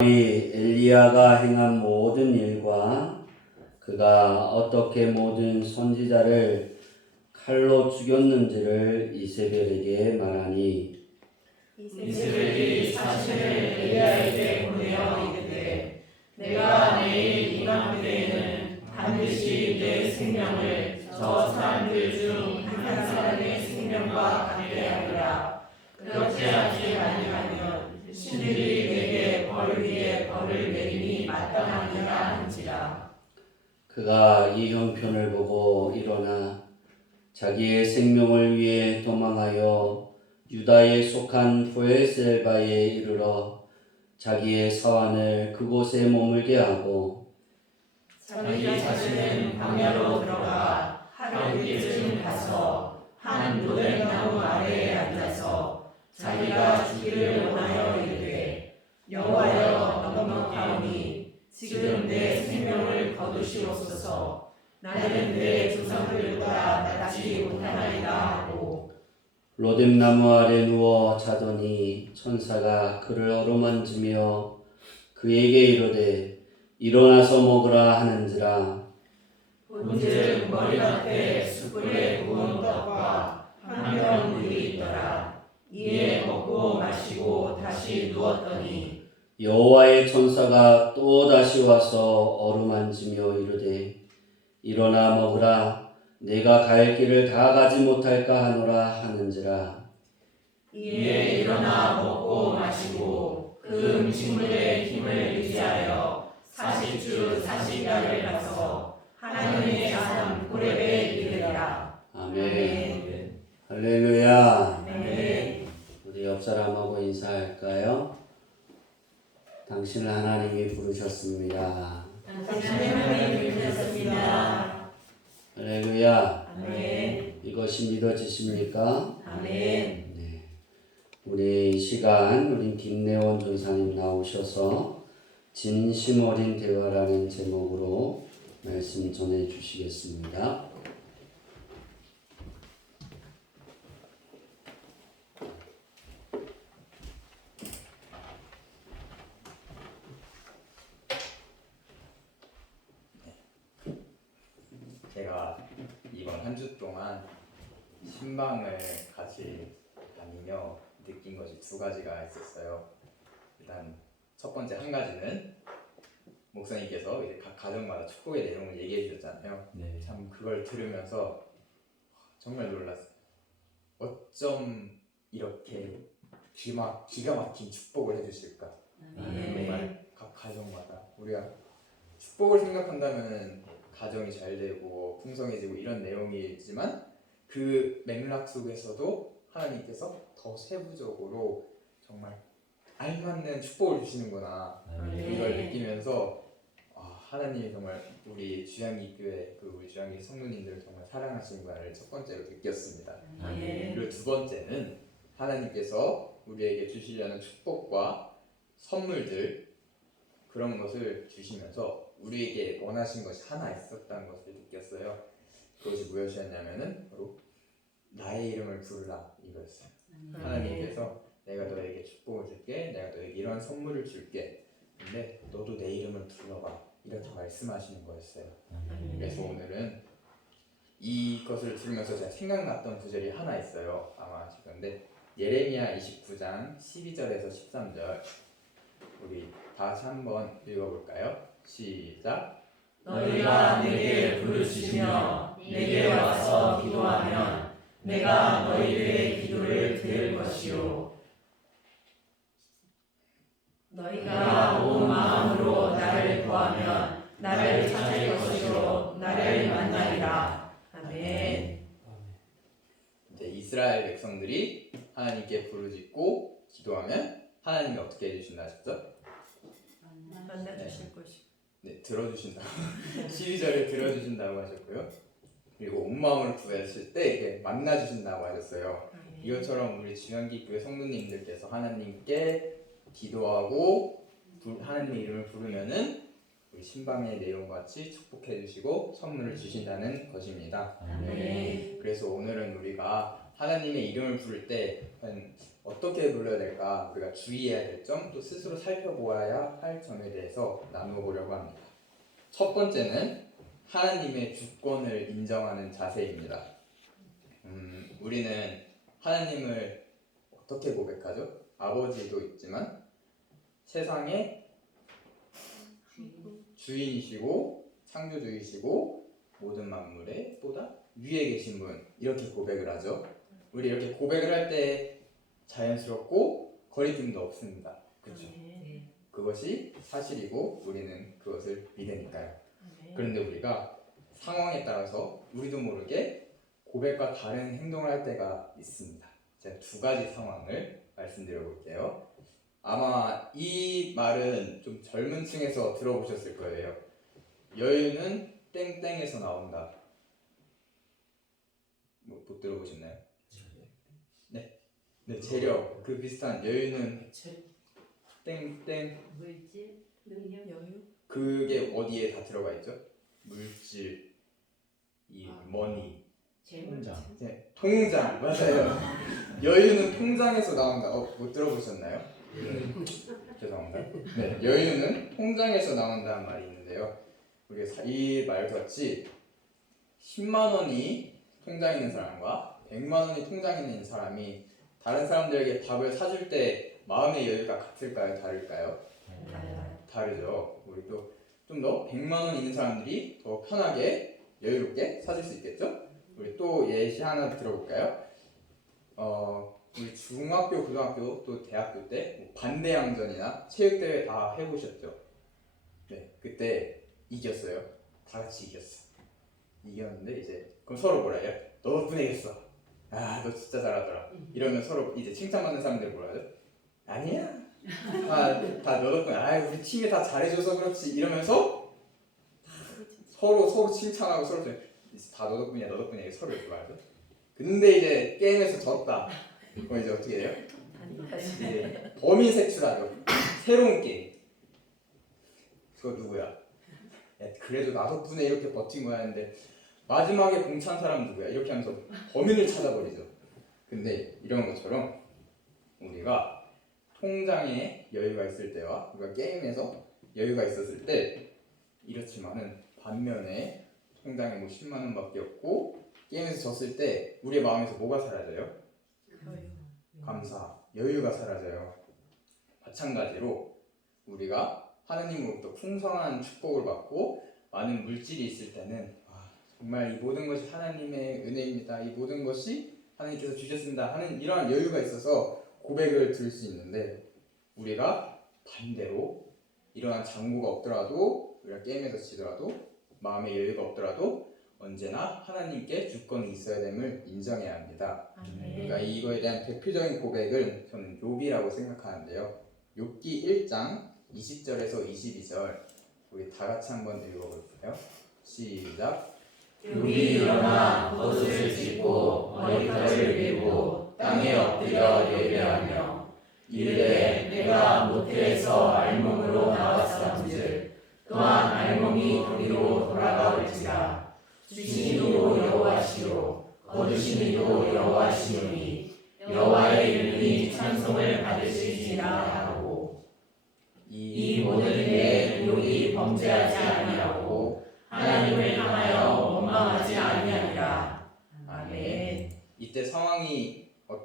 엘리야가 행한 모든 일과 그가 어떻게 모든 선지자를 칼로 죽였는지를 이세벨에게 말하니 이스라엘이 사신을 엘리야에게 보내어 이르되 내가 내일 이맘 때에는 반드시 내 생명을 저 사람들 중 한 사람의 생명과 같게 하리라. 그렇게 하지 아니하면 신들이 내 게벌 위에 벌을 내리니 마땅하니라 한지라. 그가 이 형편을 보고 일어나 자기의 생명을 위해 도망하여 유다에 속한 부에셀바에 이르러 자기의 사환을 그곳에 머물게 하고 자기 자신은 광야로 들어가 하루이쯤 가서 한 노들나무 아래에 앉아서 자기가 죽기를 원하여 여호와여 넉넉하오니 지금 내 생명을 거두시옵소서. 나는 내 조상들보다 낫지 못하나이다 하고. 로뎀나무 아래 누워 자더니 천사가 그를 어루만지며 그에게 이르되 일어나서 먹으라 하는지라. 본즉 머리맡에 숯불에 구운 떡과 한병 물이 있더라. 이에 먹고 마시고 다시 누웠더니 여호와의 천사가 또 다시 와서 어루만지며 이르되 일어나 먹으라 내가 갈 길을 다 가지 못할까 하노라 하는지라 이에 일어나 먹고 마시고 그 음식물의 힘을 의지하여 사십주 사십야를 가서 하나님의 산 고렙에 이르라. 아멘 할렐루야 아멘. 우리 옆 사람하고 인사할까요? 당신을 하나님이 부르셨습니다 믿었습니다. 할렐루야 아멘. 이것이 믿어지십니까? 아멘. 네. 우리 이 시간 우리 김내원 전사님 나오셔서 진심 어린 대화라는 제목으로 말씀 전해 주시겠습니다. 제가 이번 한 주 동안 신방을 같이 다니며 느낀 것이 두 가지가 있었어요. 일단 첫 번째 한 가지는 목사님께서 이제 각 가정마다 축복의 내용을 얘기해 주셨잖아요. 네. 참 그걸 들으면서 정말 놀랐어요. 어쩜 이렇게 기막 기가 막힌 축복을 해주실까? 정말 각 가정마다 우리가 축복을 생각한다면 가정이 잘 되고 풍성해지고 이런 내용이지만 그 맥락 속에서도 하나님께서 더 세부적으로 정말 알맞는 축복을 주시는구나 아멘. 이걸 느끼면서 아, 하나님이 정말 우리 주양기 교회 그 우리 주양기 성도님들을 정말 사랑하시는구나를 첫 번째로 느꼈습니다. 아멘. 그리고 두 번째는 하나님께서 우리에게 주시려는 축복과 선물들 그런 것을 주시면서 우리에게 원하신 것이 하나 있었다는 것을 느꼈어요. 그것이 무엇이었냐면은 바로 나의 이름을 부르라 이거였어요. 하나님께서 내가 너에게 축복을 줄게, 내가 너에게 이러한 선물을 줄게. 근데 너도 내 이름을 불러봐 이렇게 말씀하시는 거였어요. 그래서 오늘은 이것을 들으면서 제가 생각났던 구절이 하나 있어요. 아마 건데 예레미야 29장 12절에서 13절 우리 다 같이 한번 읽어볼까요? 시작. 너희가 내게 부르시며 내게 와서 기도하면 내가 너희들의 기도를 들을 것이요. 너희가 온 마음으로 나를 구하면 나를 찾을 것이요. 나를 만나리라. 아멘. 이제 이스라엘 백성들이 하나님께 부르짖고 기도하면 하나님이 어떻게 해주신다 하셨죠? 만나 주실 것이 네, 들어주신다. 12절에 들어주신다고 하셨고요. 그리고 온 마음을 구했을 때 이렇게 만나주신다고 하셨어요. 이것처럼 우리 주연기 교회 성도님들께서 하나님께 기도하고 부- 하나님의 이름을 부르면은 우리 신방의 내용과 같이 축복해 주시고 선물을 주신다는 것입니다. 아멘 그래서 오늘은 우리가 하나님의 이름을 부를 때 어떻게 불러야 될까 우리가 주의해야 될 점 또 스스로 살펴보아야 할 점에 대해서 나누어 보려고 합니다. 첫 번째는 하나님의 주권을 인정하는 자세입니다. 음, 우리는 하나님을 어떻게 고백하죠? 아버지도 있지만 세상의 주인이시고 창조주이시고 모든 만물의 보다 위에 계신 분 이렇게 고백을 하죠. 우리 이렇게 고백을 할 때 자연스럽고 거리낌도 없습니다. 그렇죠? 그것이 사실이고 우리는 그것을 믿으니까요. 그런데 우리가 상황에 따라서 우리도 모르게 고백과 다른 행동을 할 때가 있습니다. 제가 두 가지 상황을 말씀드려 볼게요. 아마 이 말은 좀 젊은 층에서 들어보셨을 거예요. 여유는 땡땡에서 나온다. 뭐, 못 들어보셨나요? 네. 네, 재력. 그 비슷한 여유는 땡땡 물질, 능력, 여유. 그게 어디에 다 들어가 있죠? 물질, 이 아. 머니, 통장. 네, 통장 맞아요. 여유는 통장에서 나온다. 어, 못 들어보셨나요? 죄송합니다. 네, 여유는 통장에서 나온다는 말이 있는데요. 우리가 사- 이 말같이 10만 원이 통장에 있는 사람과 100만 원이 통장에 있는 사람이 다른 사람들에게 밥을 사줄 때 마음의 여유가 같을까요? 다를까요? 다르죠. 우리 또좀더 100만 원 있는 사람들이 더 편하게 여유롭게 사줄 수 있겠죠? 우리 또 예시 하나 들어볼까요? 어, 우리 중학교, 고등학교 또 대학교 때뭐 반대항전이나 체육대회 다 해보셨죠? 네, 그때 이겼어요. 다 같이 이겼어. 이겼는데 이제 그럼 서로 뭐라 해요? 너 덕분에 이겼어. 아, 너 진짜 잘하더라. 이러면 서로 이제 칭찬받는 사람들 뭐라 하죠? 아니야. 다 다너 덕분에 아 우리 팀이 다 잘해줘서 그렇지 이러면서 서로 서로 칭찬하고 서로 다너 덕분이야 너 덕분이야 서로 이렇게 말하죠. 근데 이제 게임에서 졌다. 그럼 이제 어떻게? 아니, 다시. 이제 범인 색출하죠. 새로운 게임. 그거 누구야? 야, 그래도 나 덕분에 이렇게 버틴 거야 했는데 마지막에 공찬 사람 누구야? 이렇게 하면서 범인을 찾아버리죠. 근데 이런 것처럼 우리가 통장에 여유가 있을 때와 우리가 게임에서 여유가 있었을 때 이렇지만은 반면에 통장에 뭐 10만 원밖에 없고 게임에서 졌을 때 우리의 마음에서 뭐가 사라져요? 감사, 여유가 사라져요. 마찬가지로 우리가 하느님으로부터 풍성한 축복을 받고 많은 물질이 있을 때는 아, 정말 이 모든 것이 하나님의 은혜입니다. 이 모든 것이 하나님께서 주셨습니다. 하는 이러한 여유가 있어서 고백을 드릴 수 있는데 우리가 반대로 이러한 장구가 없더라도 우리가 게임에서 지더라도 마음의 여유가 없더라도 언제나 하나님께 주권이 있어야 됨을 인정해야 합니다. 그러니까 이거에 대한 대표적인 고백은 저는 욥이라고 생각하는데요. 욥기 1장 20절에서 22절 우리 다 같이 한번 읽어볼까요? 시작. 욥이 일어나 겉옷을 찢고 머리털을 밀고 땅에 엎드려 예배하며 이르되 내가 모태에서 알몸으로 나왔사온즉 또한 알몸이 거기로 돌아가올지라. 주시니도 여호와시요 거두시니도 여호와시오니 여호와의 이름이 찬송을 받으시리라 하고. 이 모든 일에 욥이 범죄하지 아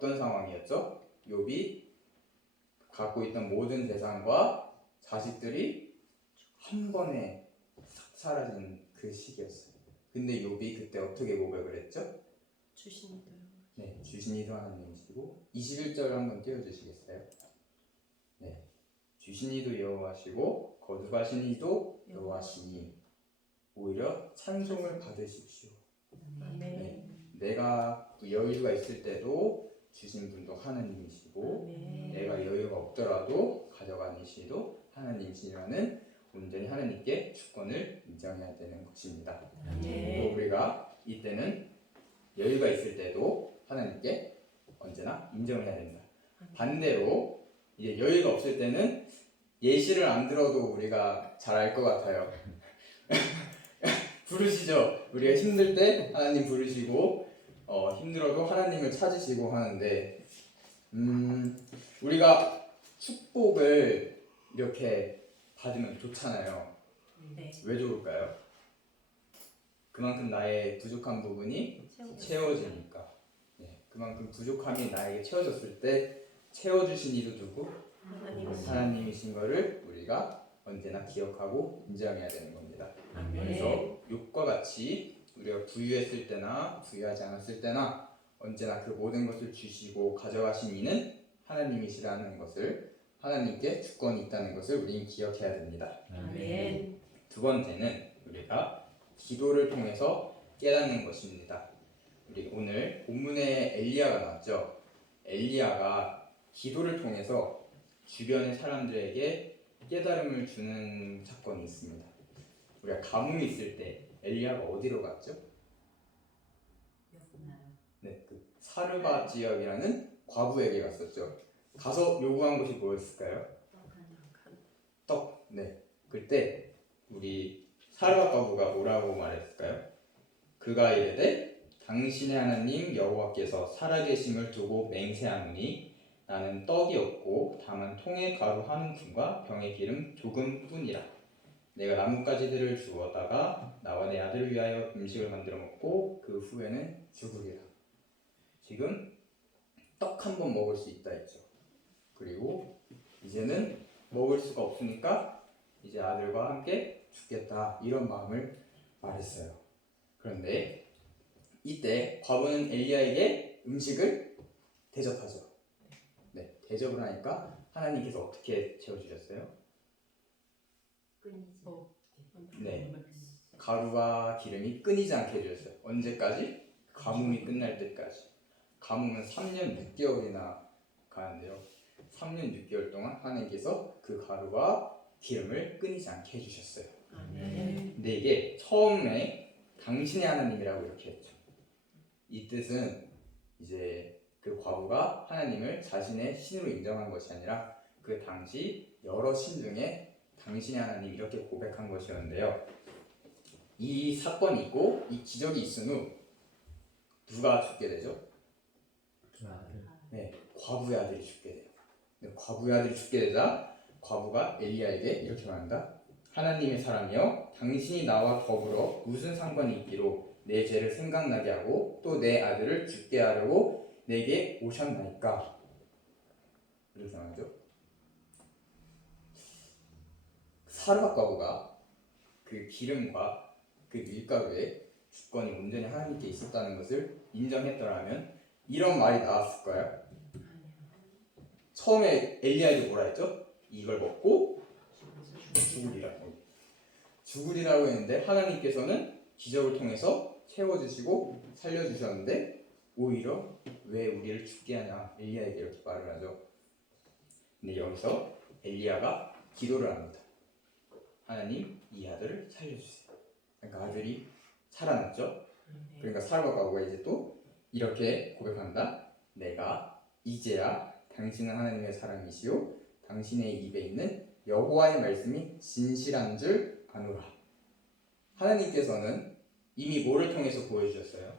어떤 상황이었죠? 욥이 갖고 있던 모든 재산과 자식들이 한 번에 싹 사라진 그 시기였어요. 근데 욥이 그때 어떻게 고백을 했죠? 주신이도요. 네, 주신이도 하나님이시고 21절 한번 띄워주시겠어요? 네, 주신이도 여호와시고 거두가시니도 여호와시니 오히려 찬송을 받으십시오. 아멘. 네, 내가 여유가 있을 때도 주신 분도 하나님이시고 아멘. 내가 여유가 없더라도 가져가니시도 하나님이시라는 온전히 하나님께 주권을 인정해야 되는 것입니다. 네. 또 우리가 이때는 여유가 있을 때도 하나님께 언제나 인정해야 됩니다. 반대로 이제 여유가 없을 때는 예시를 안 들어도 우리가 잘 알 것 같아요. 부르시죠. 우리가 힘들 때 하나님 부르시고 어, 힘들어도 하나님을 찾으시고 하는데 음, 우리가 축복을 이렇게 받으면 좋잖아요. 네. 왜 좋을까요? 그만큼 나의 부족한 부분이. 채워지니까. 네, 그만큼 부족함이 나에게 채워졌을 때 채워주신 이도 누구? 하나님이신 거를 우리가 언제나 기억하고 인정해야 되는 겁니다. 아멘. 그래서 욕과 같이 우리가 부유했을 때나 부유하지 않았을 때나 언제나 그 모든 것을 주시고 가져가신 이는 하나님이시라는 것을 하나님께 주권이 있다는 것을 우리는 기억해야 됩니다. 아멘. 두 번째는 우리가 기도를 통해서 깨닫는 것입니다. 우리 오늘 본문에 엘리야가 나왔죠. 엘리야가 기도를 통해서 주변의 사람들에게 깨달음을 주는 사건이 있습니다. 우리가 가뭄이 있을 때 엘리야가 어디로 갔죠? 네, 그 사르바 지역이라는 과부에게 갔었죠. 가서 요구한 것이 뭐였을까요? 떡. 네. 그때 우리 사르바 과부가 뭐라고 말했을까요? 그가 이르되 당신의 하나님 여호와께서 살아계심을 두고 맹세하노니 나는 떡이 없고 다만 통에 가루 한 움큼과 병에 기름 조금뿐이라. 내가 나뭇가지들을 주워다가 나와 내 아들을 위하여 음식을 만들어 먹고 그 후에는 죽으리라. 지금 떡 한 번 먹을 수 있다 했죠. 그리고 이제는 먹을 수가 없으니까 이제 아들과 함께 죽겠다 이런 마음을 말했어요. 그런데 이때 과부는 엘리야에게 음식을 대접하죠. 네, 대접을 하니까 하나님께서 어떻게 채워주셨어요? 어. 네. 가루와 기름이 끊이지 않게 해주셨어요. 언제까지? 가뭄이 끝날 때까지. 가뭄은 3년 6개월이나 가는데요. 3년 6개월 동안 하나님께서 그 가루와 기름을 끊이지 않게 해주셨어요. 아멘. 근데 이게 처음에 당신의 하나님이라고 이렇게 했죠. 이 뜻은 이제 그 과부가 하나님을 자신의 신으로 인정한 것이 아니라 그 당시 여러 신 중에 당신의 하나님 이렇게 고백한 것이었는데요. 이 사건이 있고 이 기적이 있은 후 누가 죽게 되죠? 네, 과부의 아들이 죽게 돼요. 네, 과부의 아들이 죽게 되자 과부가 엘리야에게 이렇게 말한다. 하나님의 사람이여, 당신이 나와 더불어 무슨 상관이 있기로 내 죄를 생각나게 하고 또 내 아들을 죽게 하려고 내게 오셨나이까? 이렇게 말하죠. 사르밧 과부가 그 기름과 그 밀가루에 주권이 온전히 하나님께 있었다는 것을 인정했더라면 이런 말이 나왔을까요? 처음에 엘리야에게 뭐라 했죠? 이걸 먹고 죽으리라고 죽으리라고 했는데 하나님께서는 기적을 통해서 채워주시고 살려주셨는데 오히려 왜 우리를 죽게 하냐 엘리야에게 이렇게 말을 하죠. 근데 여기서 엘리야가 기도를 합니다. 하나님 이 아들을 살려주세요. 그러니까 아들이 살아났죠. 그러니까 사르밧 과부가 이제 또 이렇게 고백한다. 내가 이제야 당신은 하나님의 사람이시요 당신의 입에 있는 여호와의 말씀이 진실한 줄 아노라. 하나님께서는 이미 뭐를 통해서 보여주셨어요?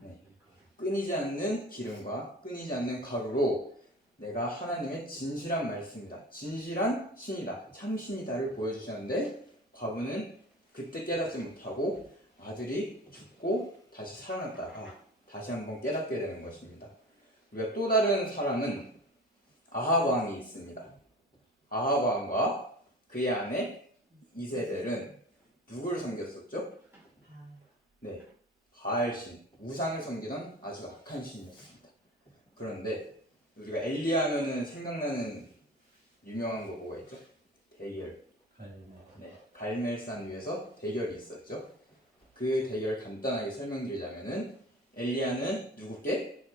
네. 끊이지 않는 기름과 끊이지 않는 가루로 내가 하나님의 진실한 말씀이다. 진실한 신이다. 참신이다를 보여주셨는데 과부는 그때 깨닫지 못하고 아들이 죽고 다시 살아났다가 다시 한번 깨닫게 되는 것입니다. 우리가 또 다른 사람은 아합 왕이 있습니다. 아합 왕과 그의 아내 이세벨은 누구를 섬겼었죠? 네, 바알 신, 우상을 섬기던 아주 악한 신이었습니다. 그런데 우리가 엘리야면은 생각나는 유명한 거 뭐가 있죠? 대결. 네, 갈멜산 위에서 대결이 있었죠. 그 대결 간단하게 설명드리자면은 엘리야는 누구께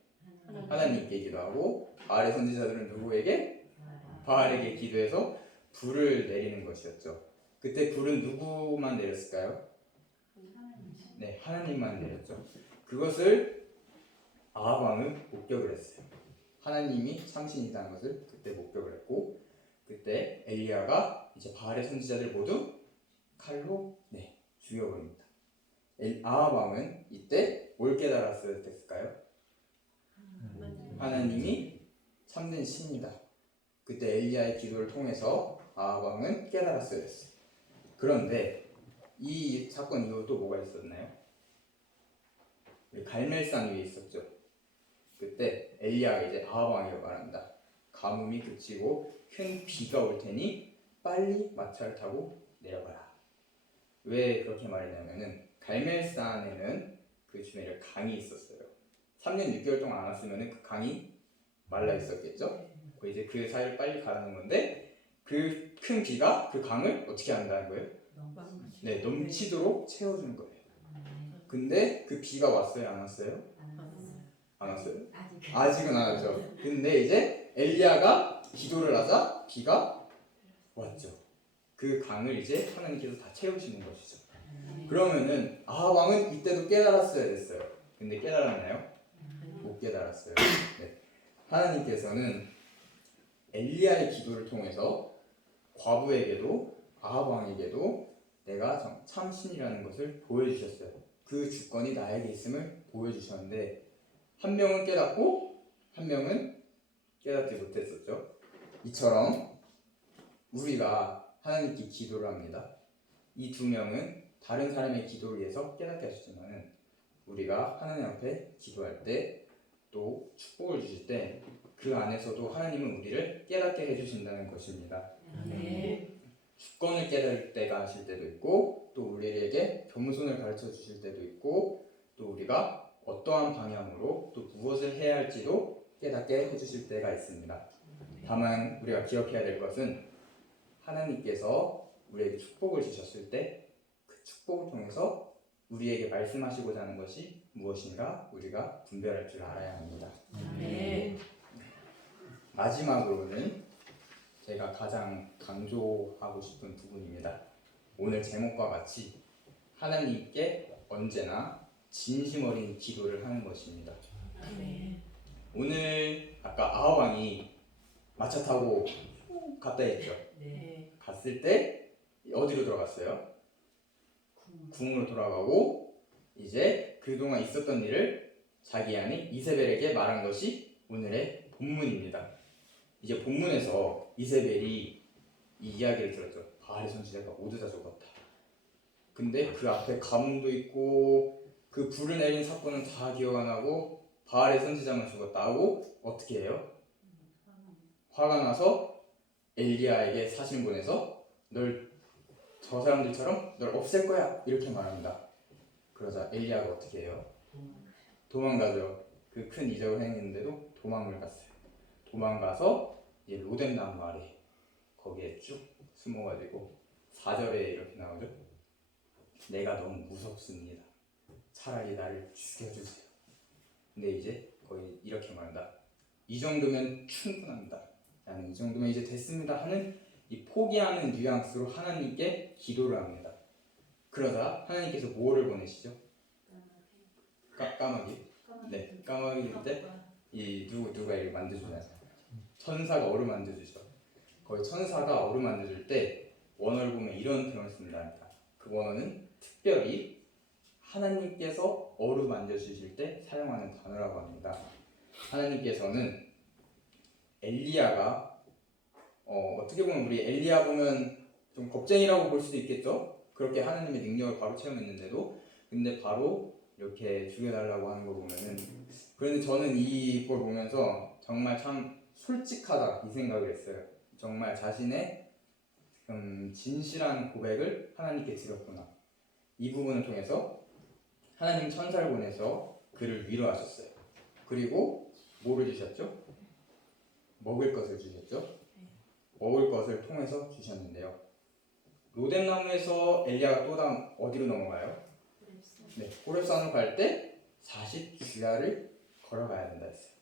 하나님께 기도하고 바알의 선지자들은 누구에게 바알에게 기도해서 불을 내리는 것이었죠. 그때 불은 누구만 내렸을까요? 네, 하나님만 내렸죠. 그것을 아합 왕은 목격을 했어요. 하나님이 참신이라는 것을 그때 목격을 했고 그때 엘리야가 이제 바알의 선지자들 모두 칼로 네, 죽여버립니다. 엘- 아합 왕은 이때 뭘 깨달았어야 됐을까요? 하나님이 참된 신이다. 그때 엘리야의 기도를 통해서 아합 왕은 깨달았어야 됐어요. 그런데 이 사건 이후 또 뭐가 있었나요? 갈멜산 위에 있었죠. 그때 엘리야가 이제 아합 왕에게 말합니다. 가뭄이 그치고 큰 비가 올 테니 빨리 마차를 타고 내려가라. 왜 그렇게 말했냐면은 갈멜산에는 그 주변에 강이 있었어요. 3년 6개월 동안 안 왔으면은 그 강이 말라 있었겠죠. 그 이제 그 사이를 빨리 가라는 건데 그 큰 비가 그 강을 어떻게 한다는 거예요? 네, 넘치도록 채워주는 거예요. 근데 그 비가 왔어요, 안 왔어요? 안 왔어요? 아직은 안 왔죠. 근데 이제 엘리야가 기도를 하자 비가 왔죠. 그 강을 이제 하나님께서 다 채우시는 것이죠. 그러면은 아 왕은 이때도 깨달았어야 됐어요. 근데 깨달았나요? 못 깨달았어요. 네. 하나님께서는 엘리야의 기도를 통해서 과부에게도 아합 왕에게도 내가 정- 참 신이라는 것을 보여주셨어요. 그 주권이 나에게 있음을 보여주셨는데 한 명은 깨닫고 한 명은 깨닫지 못했었죠. 이처럼 우리가 하나님께 기도를 합니다. 이 두 명은 다른 사람의 기도를 위해서 깨닫게 하셨지만은 우리가 하나님 앞에 기도할 때 또 축복을 주실 때 그 안에서도 하나님은 우리를 깨닫게 해주신다는 것입니다. 네. 주권을 깨달을 때가 하실 때도 있고 또 우리에게 겸손을 가르쳐 주실 때도 있고 또 우리가 어떠한 방향으로 또 무엇을 해야 할지도 깨닫게 해주실 때가 있습니다. 다만 우리가 기억해야 될 것은 하나님께서 우리에게 축복을 주셨을 때 그 축복을 통해서 우리에게 말씀하시고자 하는 것이 무엇인가 우리가 분별할 줄 알아야 합니다. 네. 마지막으로는 제가 가장 강조하고 싶은 부분입니다. 오늘 제목과 같이 하나님께 언제나 진심 어린 기도를 하는 것입니다. 네. 오늘 아까 아하 왕이 마차 타고 갔다 했죠. 네. 갔을 때 어디로 들어갔어요? 궁으로 돌아가고 이제 그동안 있었던 일을 자기 아내 이세벨에게 말한 것이 오늘의 본문입니다. 이제 본문에서 이세벨이 이 이야기를 들었죠. 바알의 선지자가 모두 다 죽었다. 근데 그 앞에 가뭄도 있고 그 불을 내린 사건은 다 기억 안 나고 바알의 선지자만 죽었다 하고 어떻게 해요? 화가 나서 엘리야에게 사신 보내서 널 저 사람들처럼 널 없앨 거야 이렇게 말합니다. 그러자 엘리야가 어떻게 해요? 도망가죠. 그 큰 이적을 행했는데도 도망을 갔어요. 도망가서 이제 로덴 나무 아래 거기에 쭉 숨어가지고 4절에 이렇게 나오죠. 내가 너무 무섭습니다. 차라리 나를 죽여주세요. 근데 이제 거의 이렇게 말한다. 이 정도면 충분합니다. 나는 이 정도면 이제 됐습니다 하는 이 포기하는 뉘앙스로 하나님께 기도를 합니다. 그러자 하나님께서 뭐를 보내시죠? 까, 까마귀. 네, 까마귀인데 이 누구 누가 이를 만들어주나요? 천사가 얼음 만들어주죠. 거의 천사가 얼음 만들어줄 때 원어를 보면 이런 표현을 씁니다. 그 원어는 특별히 하나님께서 얼음 만져 주실 때 사용하는 단어라고 합니다. 하나님께서는 엘리야가 어, 어떻게 보면 우리 엘리야 보면 좀 겁쟁이라고 볼 수도 있겠죠. 그렇게 하나님의 능력을 바로 체험했는데도 근데 바로 이렇게 죽여달라고 하는 걸 보면은 그런데 저는 이걸 보면서 정말 참 솔직하다 이 생각을 했어요. 정말 자신의 음, 진실한 고백을 하나님께 드렸구나. 이 부분을 통해서 하나님 천사를 보내서 그를 위로하셨어요. 그리고 뭐를 주셨죠? 먹을 것을 주셨죠? 먹을 것을 통해서 주셨는데요. 로덴나무에서 엘리야가 또 다음 어디로 넘어가요? 네, 호렙산으로 갈 때 40주야를 걸어가야 된다 했어요.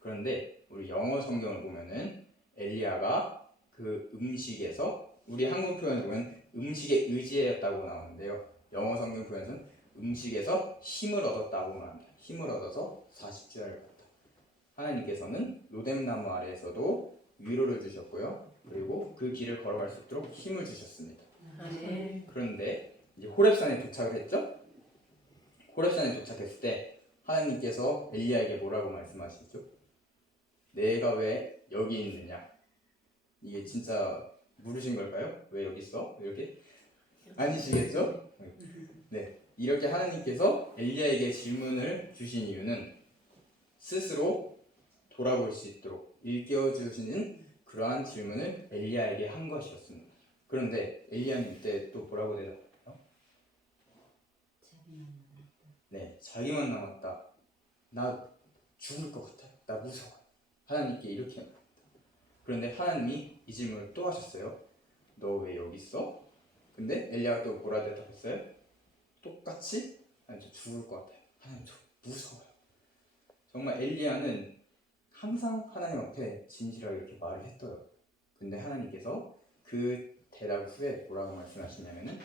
그런데 우리 영어 성경을 보면은 엘리야가 그 음식에서 우리 한국 표현을 보면 음식에 의지했다고 나오는데요. 영어 성경 표현은 음식에서 힘을 얻었다고 말합니다. 힘을 얻어서 40주야를 갔다. 하나님께서는 로뎀나무 아래에서도 위로를 주셨고요. 그리고 그 길을 걸어갈 수 있도록 힘을 주셨습니다. 네. 그런데 이제 호렙산에 도착을 했죠. 호렙산에 도착했을 때 하나님께서 엘리야에게 뭐라고 말씀하시죠? 내가 왜 여기 있느냐? 이게 진짜 물으신 걸까요? 왜 여기 있어? 이렇게 아니시겠죠? 네 이렇게 하나님께서 엘리야에게 질문을 주신 이유는 스스로 돌아볼 수 있도록 일깨워 주시는 그러한 질문을 엘리야에게 한 것이었습니다. 그런데 엘리야는 이때 또 뭐라고 대답해요? 네, 자기만 남았다. 나 죽을 것 같아. 나 무서워. 하나님께 이렇게 말합니다. 그런데 하나님이 이 질문을 또 하셨어요. 너 왜 여기 있어? 근데 엘리야가 또 뭐라 대답했어요? 똑같이 하나님 저 죽을 것 같아요. 하나님 저 무서워요. 정말 엘리야는 항상 하나님 앞에 진실하게 이렇게 말을 했어요. 근데 하나님께서 그 대답 후에 뭐라고 말씀하시냐면은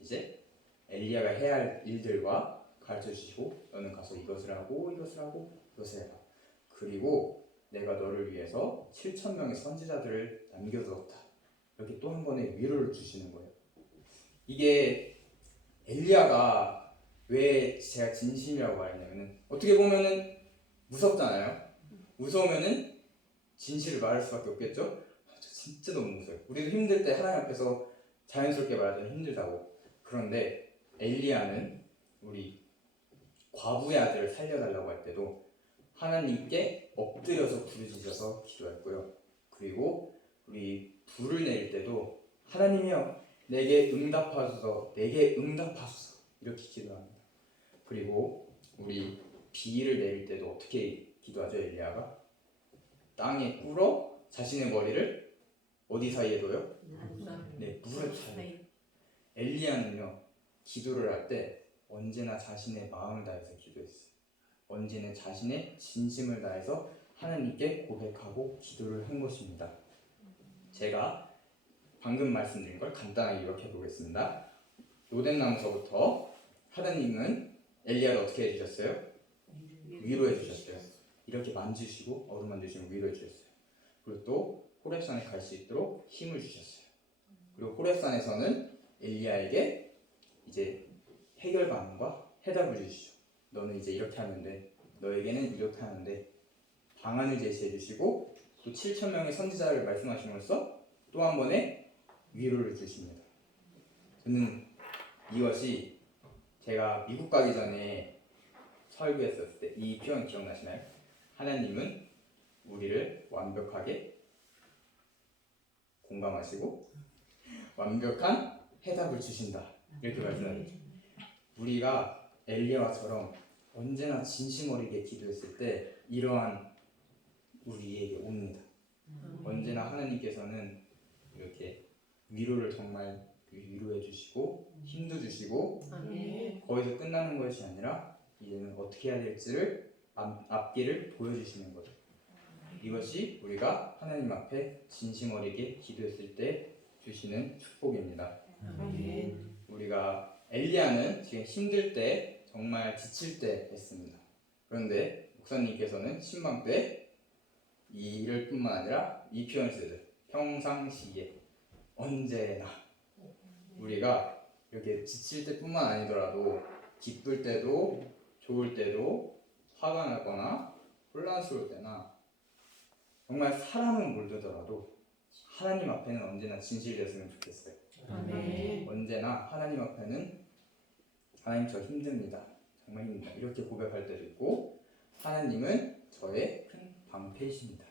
이제 엘리야가 해야 할 일들과 가르쳐 주시고 너는 가서 이것을 하고 이것을 하고 이것을 해라. 그리고 내가 너를 위해서 7천 명의 선지자들을 남겨두었다. 이렇게 또 한 번의 위로를 주시는 거예요. 이게 엘리야가 왜 제가 진심이라고 말했냐면은 어떻게 보면은 무섭잖아요. 무서우면은 진실을 말할 수밖에 없겠죠. 아, 저 진짜 너무 무서워요. 우리도 힘들 때 하나님 앞에서 자연스럽게 말하자면 힘들다고. 그런데 엘리야는 우리 과부의 아들을 살려달라고 할 때도 하나님께 엎드려서 부르짖어서 기도했고요. 그리고 우리 불을 내릴 때도 하나님이여 내게 응답하소서 내게 응답하소서 이렇게 기도합니다. 그리고 우리 비를 내릴 때도 어떻게 기도하죠 엘리야가 땅에 꿇어 자신의 머리를 어디 사이에 둬요? 네 무릎 사이에 엘리야는요 기도를 할 때 언제나 자신의 마음을 다해서 기도했어요. 언제나 자신의 진심을 다해서 하나님께 고백하고 기도를 한 것입니다. 제가 방금 말씀드린 걸 간단하게 요약해 보겠습니다. 로덴 나무서부터 하나님은 엘리야를 어떻게 해주셨어요? 위로해 주셨어요. 이렇게 만지시고 어루만 주시면 위로해 주셨어요. 그리고 또 호렙산에 갈 수 있도록 힘을 주셨어요. 그리고 호렙산에서는 엘리야에게 이제 해결 방안과 해답을 주시죠. 너는 이제 이렇게 돼. 너에게는 이렇게 하는데 방안을 제시해 주시고 또 7천 명의 선지자를 말씀하심으로써 또 한 번의 위로를 주십니다. 저는 이것이 제가 미국 가기 전에 설교했었을 때 이 표현 기억나시나요? 하나님은 우리를 완벽하게 공감하시고 완벽한 해답을 주신다. 이렇게 말씀하셨죠. 우리가 엘리야와처럼 언제나 진심 어리게 기도했을 때 이러한 우리에게 옵니다. 언제나 하나님께서는 이렇게 위로를 정말 위로해 주시고 힘도 주시고 아멘. 거기서 끝나는 것이 아니라 이제는 어떻게 해야 될지를 앞, 앞길을 보여주시는 거죠. 이것이 우리가 하나님 앞에 진심 어리게 기도했을 때 주시는 축복입니다. 아멘. 우리가 엘리야는 지금 힘들 때 정말 지칠 때 했습니다. 그런데 목사님께서는 신방 때이 일을 뿐만 아니라 이 표현을 쓰죠. 평상시에 언제나 우리가 이렇게 지칠 때뿐만 아니더라도 기쁠 때도 좋을 때도 화가 나거나 혼란스러울 때나 정말 사람은 물들더라도 하나님 앞에는 언제나 진실되었으면 좋겠어요. 아멘. 언제나 하나님 앞에는 하나님 저 힘듭니다. 정말 힘듭니다. 이렇게 고백할 때도 있고 하나님은 저의 큰 방패이십니다.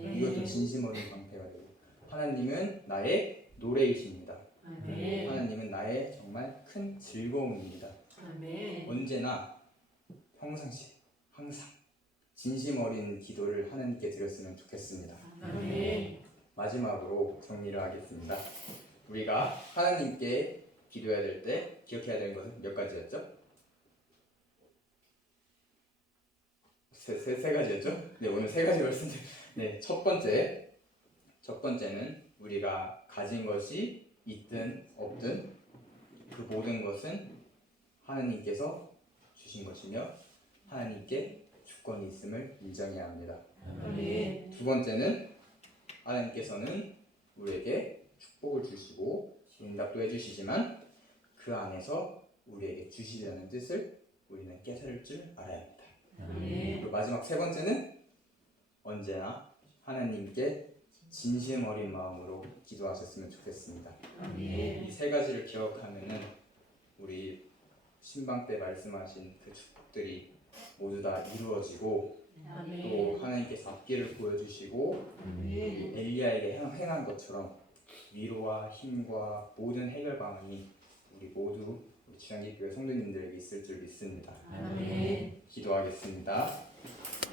이것도 진심 어린 방패가 되고 하나님은 나의 노래이십니다. 아멘. 하나님은 나의 정말 큰 즐거움입니다. 아멘. 언제나 평상시 항상 진심 어린 기도를 하나님께 드렸으면 좋겠습니다. 아멘. 마지막으로 정리를 하겠습니다. 우리가 하나님께 기도해야 될 때 기억해야 되는 것은 몇 가지였죠? 세, 세, 세 가지였죠? 네, 오늘 세 가지 말씀드 네, 첫 번째. 첫 번째는 우리가 가진 것이 있든 없든 그 모든 것은 하나님께서 주신 것이며 하나님께 주권이 있음을 인정해야 합니다. 아멘. 두 번째는 하나님께서는 우리에게 축복을 주시고 응답도 해주시지만 그 안에서 우리에게 주시려는 뜻을 우리는 깨달을 줄 알아야 합니다. 아멘. 그리고 마지막 세 번째는 언제나 하나님께 진심 어린 마음으로 기도하셨으면 좋겠습니다. 이 세 가지를 기억하면은 우리 신방 때 말씀하신 그 축복들이 모두 다 이루어지고 또. 하나님께서 앞길을 보여주시고 엘리야에게 행- 행한 것처럼 위로와 힘과 모든 해결 방안이 우리 모두 우리 지상기교회 성도님들에게 있을 줄 믿습니다. 아멘. 기도하겠습니다.